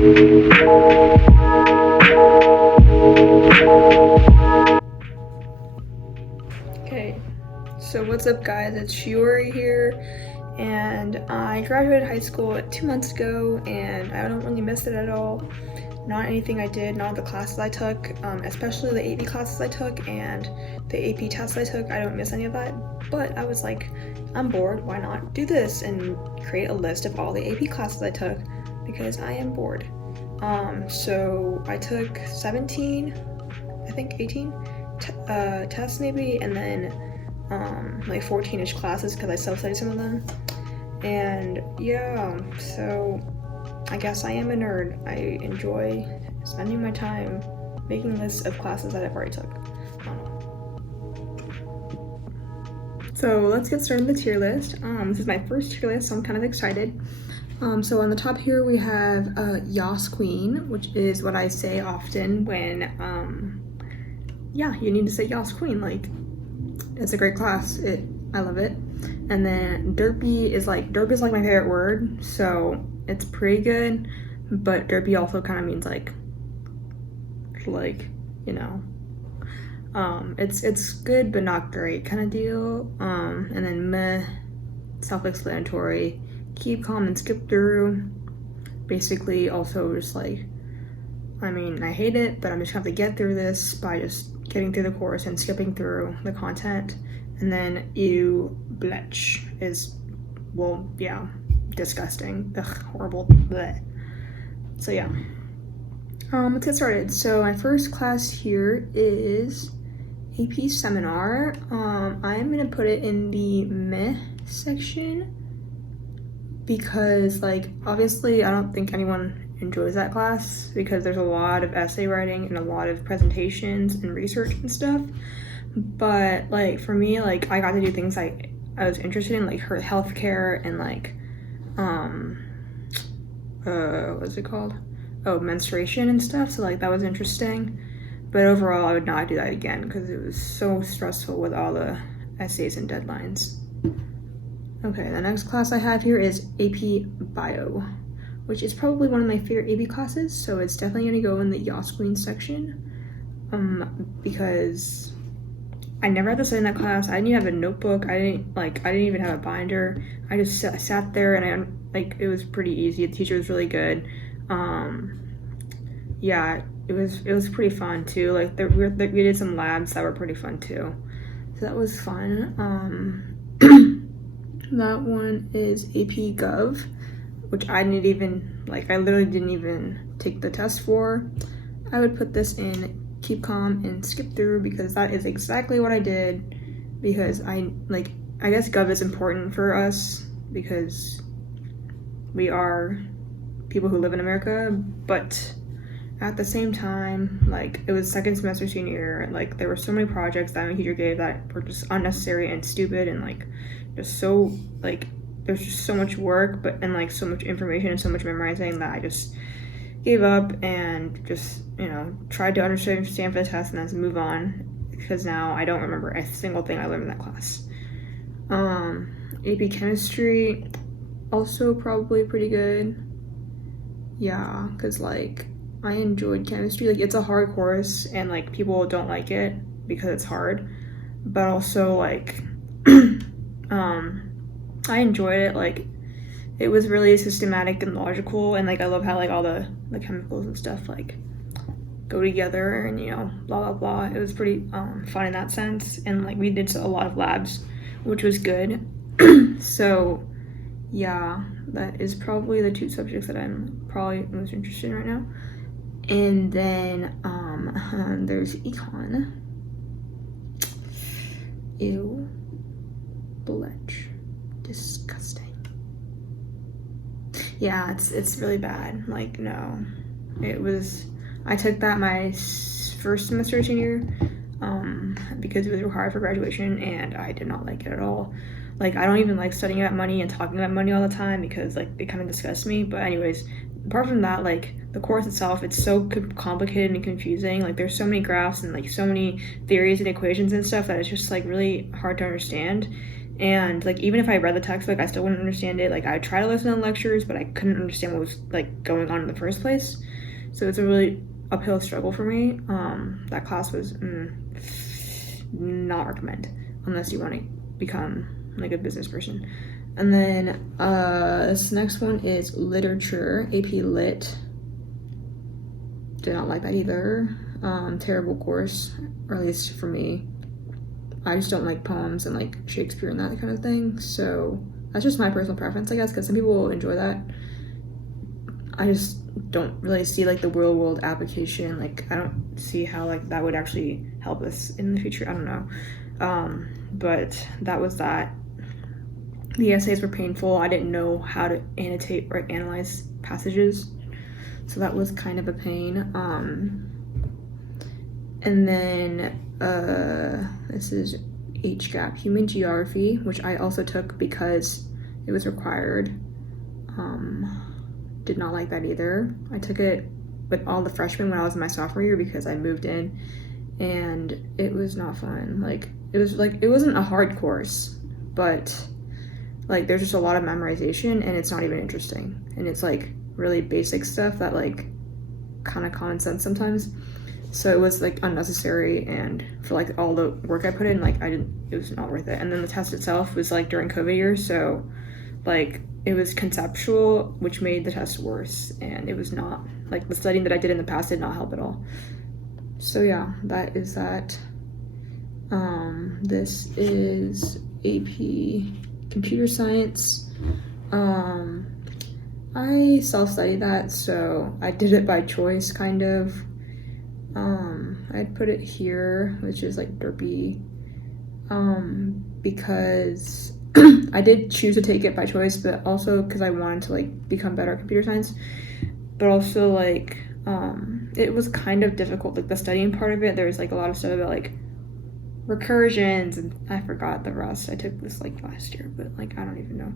Okay, so what's up guys, it's Shiori here, and I graduated high school 2 months ago, and I don't really miss it at all. Not anything I did, not the classes I took, especially the AP classes I took and the AP tests I took. I don't miss any of that, but I was like, I'm bored, why not do this and create a list of all the AP classes I took because I am bored. So I took 17, I think 18 tests maybe, and then like 14-ish classes because I self-studied some of them. And yeah, so I guess I am a nerd. I enjoy spending my time making lists of classes that I've already took. So let's get started with the tier list. This is my first tier list, so I'm kind of excited. So on the top here we have Yas Queen, which is what I say often when, yeah, you need to say Yas Queen. Like, it's a great class. I love it. And then Derpy is like my favorite word, so it's pretty good. But Derpy also kind of means like you know, it's good but not great kind of deal. And then meh, self-explanatory. Keep calm and skip through. Basically, also just like, I mean, I hate it, but I'm just gonna have to get through this by just getting through the course and skipping through the content. And then ew, blech is, well, yeah, disgusting. Ugh, horrible. Bleh. So yeah, let's get started. So my first class here is AP Seminar. I'm gonna put it in the meh section because, like, obviously I don't think anyone enjoys that class because there's a lot of essay writing and a lot of presentations and research and stuff. But like for me, like I got to do things I was interested in, like healthcare and like what's it called? Oh, menstruation and stuff. So like that was interesting. But overall, I would not do that again because it was so stressful with all the essays and deadlines. Okay, the next class I have here is AP Bio, which is probably one of my favorite AP classes, so it's definitely gonna go in the Yas Queen section, because I never had to study in that class. I didn't even have a notebook. I didn't even have a binder. I just sat there and it was pretty easy. The teacher was really good. Yeah, it was pretty fun too. Like we did some labs that were pretty fun too, so that was fun. That one is AP Gov, which I literally didn't even take the test for. I would put this in keep calm and skip through because that is exactly what I did, because I guess Gov is important for us because we are people who live in America, but at the same time, like, it was second semester senior year, and like there were so many projects that my teacher gave that were just unnecessary and stupid and like just so like there's just so much work and like so much information and so much memorizing that I just gave up and just, you know, tried to understand for the test and then move on, because now I don't remember a single thing I learned in that class. AP Chemistry, also probably pretty good. Yeah, because like I enjoyed chemistry. Like, it's a hard course and like people don't like it because it's hard, but also like I enjoyed it. Like, it was really systematic and logical, and like I love how like all the chemicals and stuff like go together and, you know, blah blah blah. It was pretty fun in that sense, and like we did a lot of labs, which was good. So yeah, that is probably the two subjects that I'm probably most interested in right now. And then there's econ. Ew, blech, disgusting. Yeah, it's really bad. Like, no, it was. I took that my first semester senior because it was required for graduation, and I did not like it at all. Like, I don't even like studying about money and talking about money all the time because like it kind of disgusts me. But anyways, apart from that, like the course itself, it's so complicated and confusing. Like, there's so many graphs and like so many theories and equations and stuff that it's just like really hard to understand. And like even if I read the textbook, I still wouldn't understand it. Like I try to listen to lectures, but I couldn't understand what was like going on in the first place. So it's a really uphill struggle for me. That class was not recommend unless you want to become like a business person. And then this next one is literature, AP Lit. Did not like that either. Terrible course, or at least for me. I just don't like poems and like Shakespeare and that kind of thing. So that's just my personal preference, I guess, because some people will enjoy that. I just don't really see like the real world application. Like I don't see how like that would actually help us in the future. I don't know. But that was that. The essays were painful. I didn't know how to annotate or analyze passages. So that was kind of a pain. And then this is Hgap, Human Geography, which I also took because it was required. Did not like that either. I took it with all the freshmen when I was in my sophomore year because I moved in, and it was not fun. Like it wasn't a hard course, but like there's just a lot of memorization and it's not even interesting. And it's like really basic stuff that like kind of common sense sometimes. So it was like unnecessary, and for like all the work I put in, like it was not worth it. And then the test itself was like during COVID year, so like it was conceptual, which made the test worse, and it was not like the studying that I did in the past did not help at all. So yeah, that is that. This is AP Computer Science. I self-studied that, so I did it by choice, kind of. I'd put it here, which is like derpy, because I did choose to take it by choice, but also because I wanted to like become better at computer science, but also like it was kind of difficult, like the studying part of it. There was like a lot of stuff about like recursions, and I forgot the rest. I took this like last year, but like I don't even know.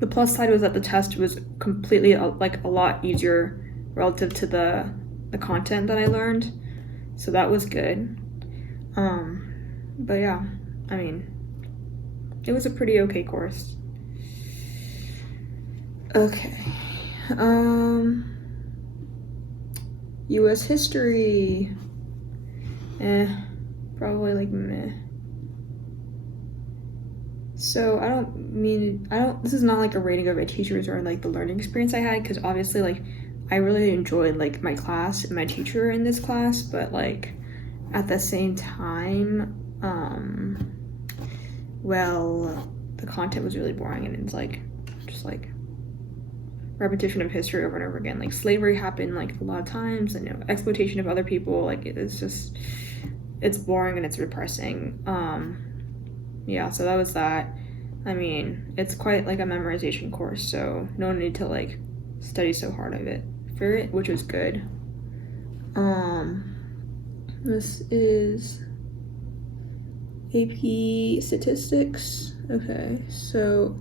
The plus side was that the test was completely like a lot easier relative to the content that I learned, so that was good. But yeah, I mean, it was a pretty okay course. Okay. US history. Probably like meh. So this is not like a rating of my teachers or like the learning experience I had, because obviously like I really enjoyed like my class and my teacher in this class, but like at the same time, well, the content was really boring, and it's like just like repetition of history over and over again. Like slavery happened like a lot of times, and you know, exploitation of other people. Like it's boring and it's depressing. Yeah, so that was that. I mean, it's quite like a memorization course, so no need to like study so hard of it for it, which was good. This is AP Statistics. Okay, so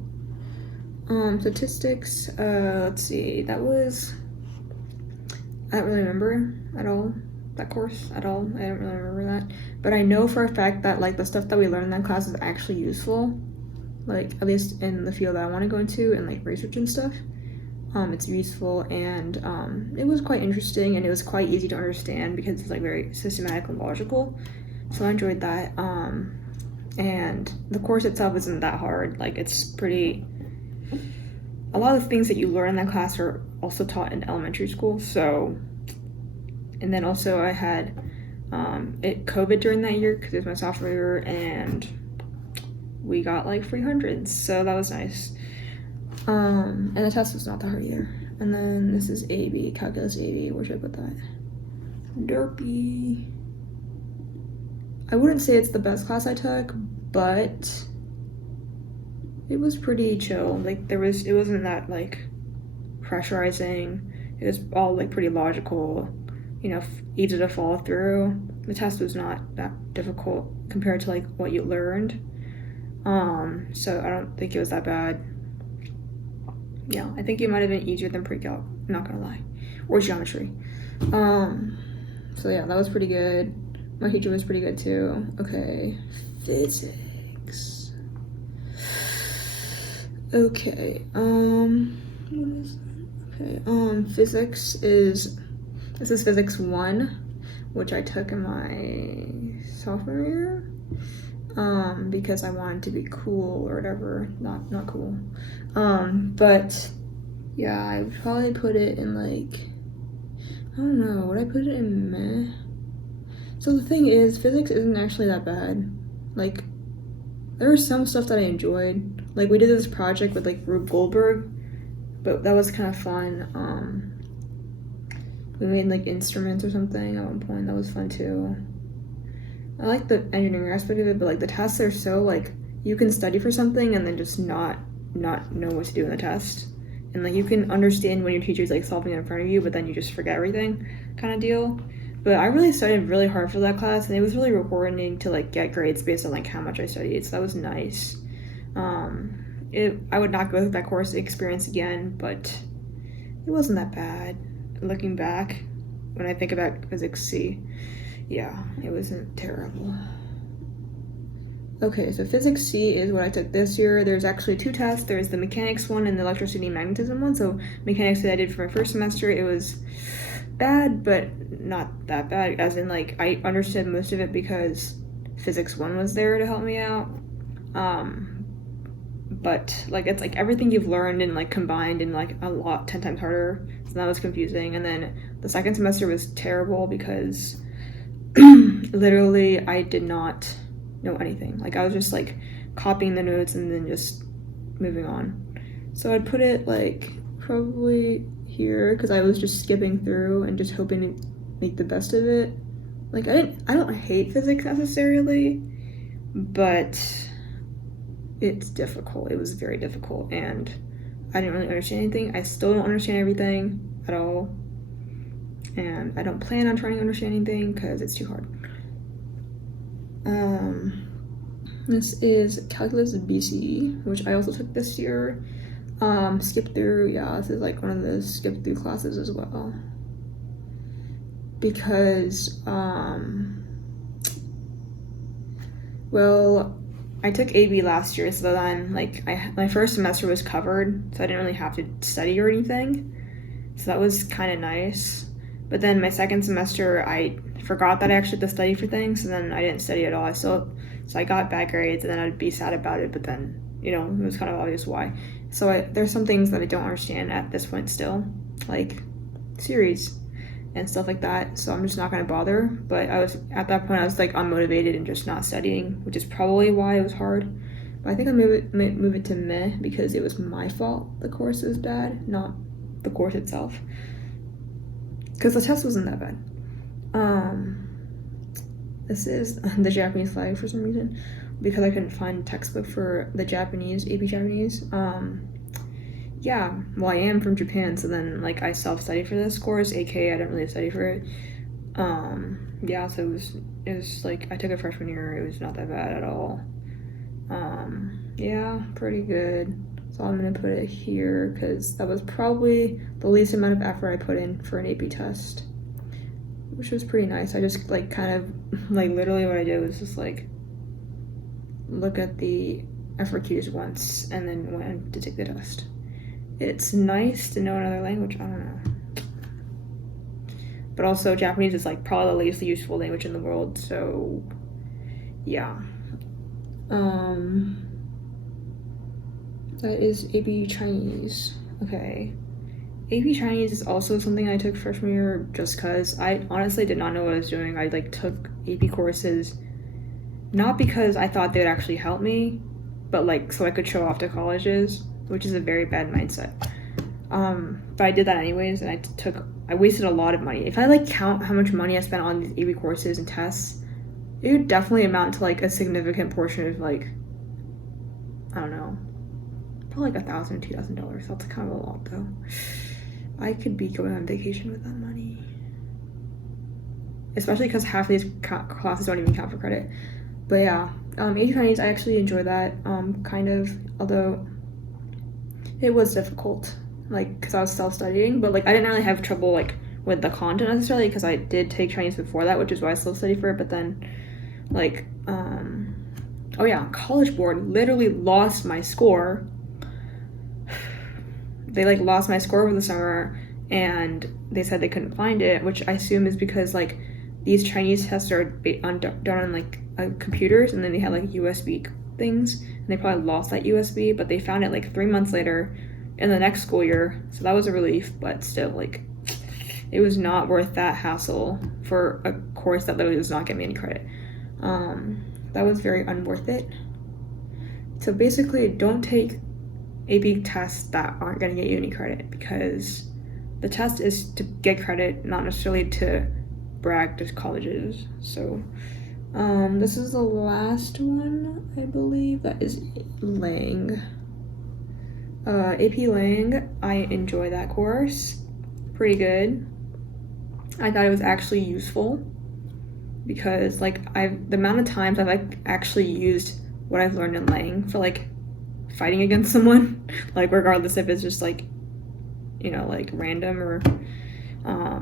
statistics, let's see, I don't really remember at all that course at all. I don't really remember that, but I know for a fact that like the stuff that we learned in that class is actually useful, like at least in the field that I want to go into and like research and stuff. It's useful, and it was quite interesting, and it was quite easy to understand because it's like very systematic and logical, so I enjoyed that. And the course itself isn't that hard. Like it's pretty, a lot of the things that you learn in that class are also taught in elementary school. So, and then also I had COVID during that year because it was my sophomore year, and we got like 300s, so that was nice. And the test was not that hard either. And then this is AB, Calculus AB. Where should I put that? Derpy. I wouldn't say it's the best class I took, but it was pretty chill. Like it wasn't that like pressurizing. It was all like pretty logical, you know, easy to follow through. The test was not that difficult compared to like what you learned. So I don't think it was that bad. Yeah, I think it might have been easier than pre-calc, not gonna lie, or geometry. So yeah, that was pretty good. My teacher was pretty good too. Okay, physics. physics. Okay, what is that? Okay, this is physics 1, which I took in my sophomore year, because I wanted to be cool or whatever. Not cool. But yeah, I would probably put it in like, I don't know, would I put it in meh? So the thing is, physics isn't actually that bad. Like, there was some stuff that I enjoyed. Like, we did this project with like Rube Goldberg, but that was kind of fun. We made like instruments or something at one point. That was fun too. I like the engineering aspect of it, but like the tests are so like, you can study for something and then just not know what to do in the test. And like you can understand when your teacher's like solving it in front of you, but then you just forget everything kind of deal. But I really studied really hard for that class, and it was really rewarding to like get grades based on like how much I studied. So that was nice. I would not go through that course experience again, but it wasn't that bad. Looking back, when I think about physics C, yeah, it wasn't terrible. Okay, so physics C is what I took this year. There's actually 2 tests. There's the mechanics one and the electricity and magnetism one. So mechanics that I did for my first semester, it was bad, but not that bad, as in like I understood most of it because physics 1 was there to help me out. But like it's like everything you've learned and like combined in like a lot 10 times harder, so that was confusing. And then the second semester was terrible because literally I did not know anything. Like I was just like copying the notes and then just moving on. So I'd put it like probably here because I was just skipping through and just hoping to make the best of it. Like I don't hate physics necessarily, but it's difficult. It was very difficult and I didn't really understand anything. I still don't understand everything at all, and I don't plan on trying to understand anything because it's too hard. This is Calculus BC, which I also took this year. Skip through, yeah, this is like one of the skip through classes as well. Because, well, I took AB last year, so then like my first semester was covered, so I didn't really have to study or anything. So that was kind of nice. But then my second semester, I forgot that I actually had to study for things, and then I didn't study at all. So I got bad grades, and then I'd be sad about it, but then, you know, it was kind of obvious why. So there's some things that I don't understand at this point still, like series and stuff like that, so I'm just not going to bother. But at that point I was like unmotivated and just not studying, which is probably why it was hard. But I think I move it to meh because it was my fault the course was bad, not the course itself, because the test wasn't that bad. This is the Japanese flag for some reason, because I couldn't find a textbook for the Japanese, AP Japanese. Yeah, well, I am from Japan, so then like I self-study for this course, aka I didn't really study for it. Yeah, so it was like I took it freshman year. It was not that bad at all. Yeah, pretty good. So I'm gonna put it here because that was probably the least amount of effort I put in for an AP test, which was pretty nice. I just like kind of like literally what I did was just like look at the FRQs once and then went to take the test. It's nice to know another language, I don't know. But also Japanese is like probably the least useful language in the world, so yeah. That is AP Chinese. Okay. AP Chinese is also something I took freshman year just because I honestly did not know what I was doing. I like took AP courses not because I thought they would actually help me, but like so I could show off to colleges, which is a very bad mindset. But I did that anyways, and I wasted a lot of money. If I like count how much money I spent on these AP courses and tests, it would definitely amount to like a significant portion of like, I don't know, probably like $1,000 to $2,000. That's kind of a lot though. I could be going on vacation with that money, especially because half of these classes don't even count for credit. But yeah, AP Chinese, I actually enjoy that kind of, although it was difficult, like because I was self-studying, but like I didn't really have trouble like with the content necessarily because I did take Chinese before that, which is why I still study for it. But then like oh yeah, College Board literally lost my score. They like lost my score over the summer, and they said they couldn't find it, which I assume is because like these Chinese tests are done on like computers, and then they had like USB things, and they probably lost that USB, but they found it like 3 months later in the next school year, so that was a relief. But still, like, it was not worth that hassle for a course that literally does not get me any credit. That was very unworth it. So basically, don't take AP tests that aren't going to get you any credit, because the test is to get credit, not necessarily to brag to colleges. So this is the last one, I believe. That is Lang. AP Lang, I enjoy that course. Pretty good. I thought it was actually useful because like the amount of times I've like actually used what I've learned in Lang for like fighting against someone, like regardless if it's just like, you know, like random or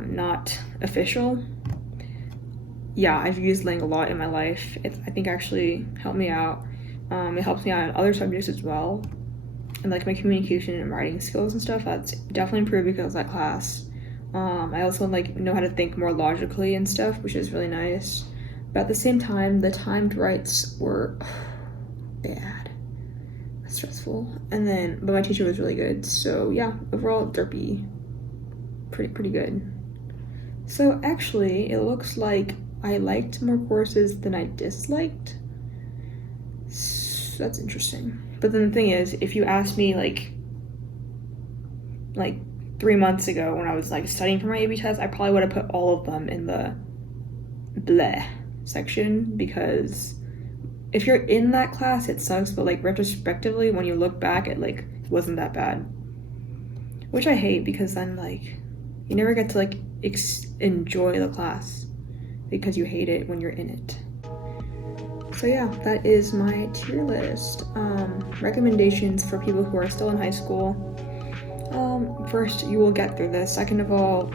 not official. Yeah, I've used Lang a lot in my life. I think actually helped me out. It helps me out in other subjects as well, and like my communication and writing skills and stuff, that's definitely improved because of that class. I also like know how to think more logically and stuff, which is really nice. But at the same time, the timed writes were bad, stressful. And then, but my teacher was really good. So yeah, overall derpy, pretty good. So actually, it looks like I liked more courses than I disliked. So that's interesting. But then the thing is, if you asked me like 3 months ago when I was like studying for my AB test, I probably would have put all of them in the bleh section, because if you're in that class it sucks, but like retrospectively when you look back, it like wasn't that bad, which I hate, because then like you never get to like enjoy the class because you hate it when you're in it. So yeah, that is my tier list. Recommendations for people who are still in high school. First, you will get through this. Second of all,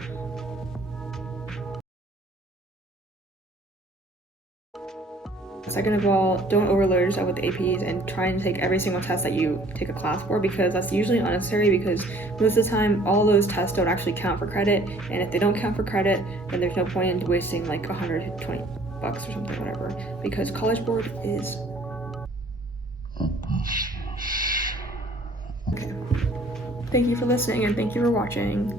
don't overload yourself with APs and try and take every single test that you take a class for, because that's usually unnecessary, because most of the time all those tests don't actually count for credit, and if they don't count for credit, then there's no point in wasting like $120 or something, whatever, because College Board is okay. Thank you for listening, and thank you for watching.